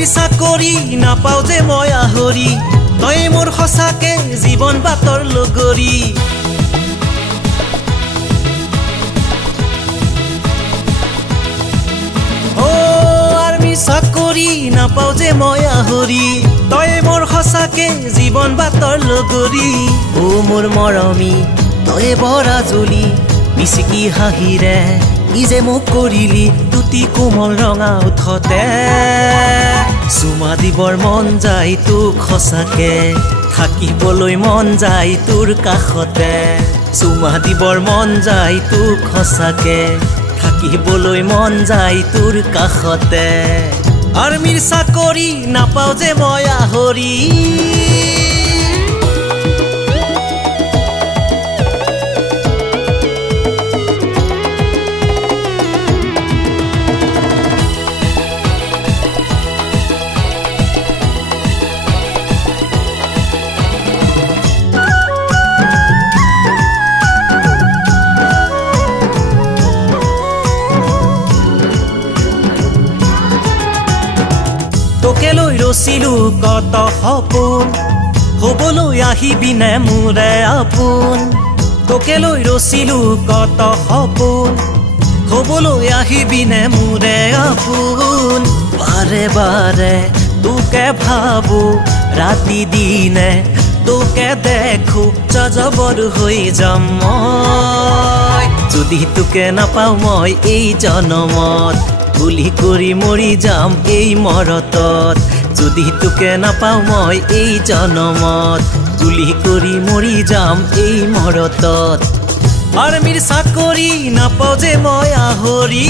আৰ্মিৰ চাকৰি নাপাওঁ যে মই আহৰি তই মোৰ সঁচাকে জীৱন বাটৰ লগৰী আৰ্মিৰ চাকৰি নাপাওঁ যে মই আহৰি তই মোৰ সঁচাকে জীৱন বাটৰ লগৰী মোৰ মৰমী তই বৰা জ্বলি মিচিকি হাঁহিৰে ই যে মোক কৰিলি তুতি কোমল ৰঙা উঠতে চুমা দিবৰ মন যায় তোক সঁচাকে থাকিবলৈ মন যায় তোৰ কাষতে চুমা দিবৰ মন যায় তোক সঁচাকে থাকিবলৈ মন যায় তোৰ কাষতে আৰ্মিৰ চাকৰি নাপাওঁ যে মই আহৰি তোকে লৈ ৰচিলো কত সপোন হবলৈ আহিবিনে মোৰে আপোন তোকে লৈ ৰচিলো কত সপোন হবলৈ আহিবিনে মোৰে আপোন বাৰে বাৰে তোকে ভাবো ৰাতি দিনে তোকে দেখো জজবৰ হৈ যাম মই যদি তোকে নাপাওঁ মই এই জনমত বুলি কৰি মৰি যাম এই মৰতত যদি তোকে নাপাওঁ মই এই জনমত বুলি কৰি মৰি যাম এই মৰতত আৰ্মিৰ চাকৰি নাপাওঁ যে মই আহৰি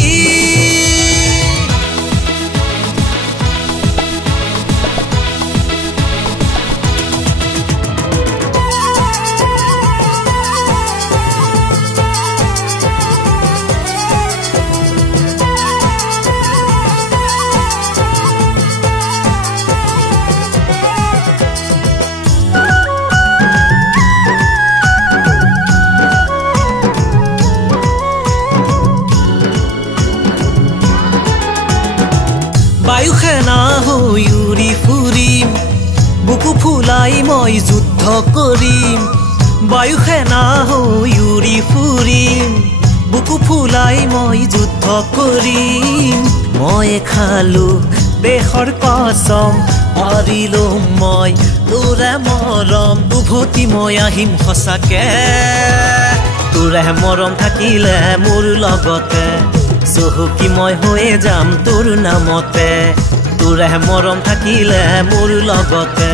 বায়ু সেনা হৈ উৰি ফুৰিম বুকু ফুলাই মই যুদ্ধ কৰিম বায়ু সেনা হৈ উৰি ফুৰিম বুকু ফুলাই মই যুদ্ধ কৰিম মই খালো দেশৰ কসম মাৰিলো মই তোৰে মৰম উভতি মই আহিম সঁচাকে তোৰে মৰম থাকিলে মোৰ লগতে চহকী মই হৈয়ে যাম তোৰ নামতে তোৰে মৰম থাকিলে মোৰ লগতে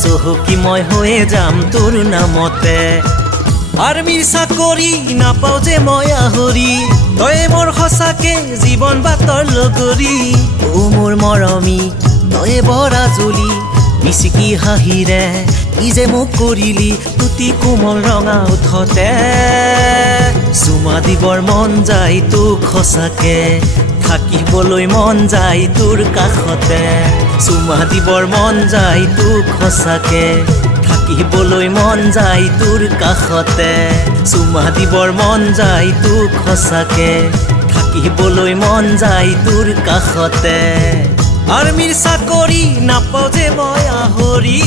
চহকী মই হৈয়ে যাম তোৰ নামতে আৰ্মিৰ চাকৰি নাপাওঁ যে মই আহৰি তই মোৰ সঁচাকে জীৱন বাটৰ লগৰী মোৰ মৰমী তই বৰা জ্বলি মিচিকি হাঁহিৰে ই যে মোক কৰিলি তুতি কোমল ৰঙা উঠতে চুমা দিবৰ মন যায় তোক সঁচাকে থাকিবলৈ মন যায় তোৰ কাষতে চুমা দিবৰ মন যায় তোক সঁচাকে থাকিবলৈ মন যায় তোৰ কাষতে চুমা দিবৰ মন যায় তোক সঁচাকে থাকিবলৈ মন যায় তোৰ কাষতে আৰ্মিৰ চাকৰি নাপাওঁ যে মই আহৰি